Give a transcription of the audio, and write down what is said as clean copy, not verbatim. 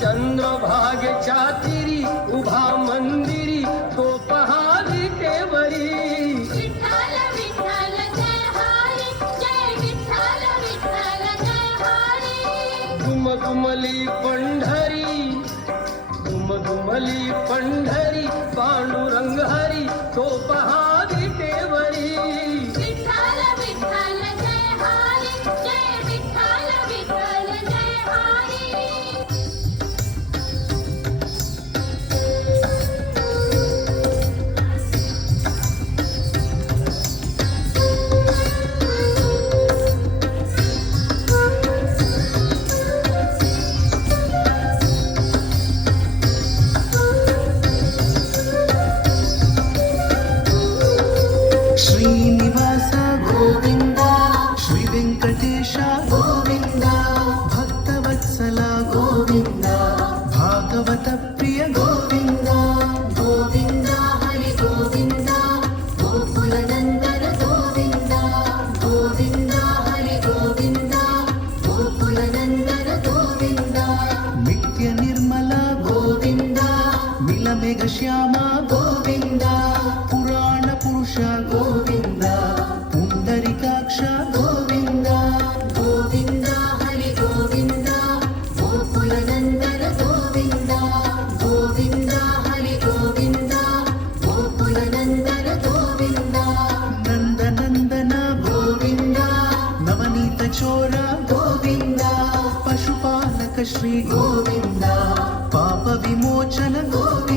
चंद्रभागेच्या तीरी उभा मंदिरी तो पहा विटेवरी. विठ्ठल विठ्ठल जय हरी, जय विठ्ठल विठ्ठल जय हरी. दुमदुमली पंढरी पांडुरंग हरी तो पहा विटेवरी. विठ्ठल विठ्ठल जय हरी, जय विठ्ठल विठ्ठल जय हरी. श्रीनिवास गोविंदा, श्री वेंकटेश गोविंदा, भक्तवत्सला गोविंदा, भागवत प्रिय गोविंदा. गोविंदा हरि गोविंदा, गोकुलनंदन गोविंदा. गोविंदा हरि गोविंदा, गोकुलनंदन गोविंदा. नित्य निर्मला गोविंदा नीलमेघ श्यामा गोविंदा. पुराण पुरुष गोविंदा पुंडरीकाक्ष गोविंदा. गोविंदा हरि गोविंदा, गोकुलनंदन गोविंदा. गोविंदा हरि गोविंदा, गोकुलनंदन गोविंदा. नंदनंदन गोविंदा नवनीत चोर गोविंदा. पशुपालक श्री गोविंदा पाप विमोचन गोविंदा.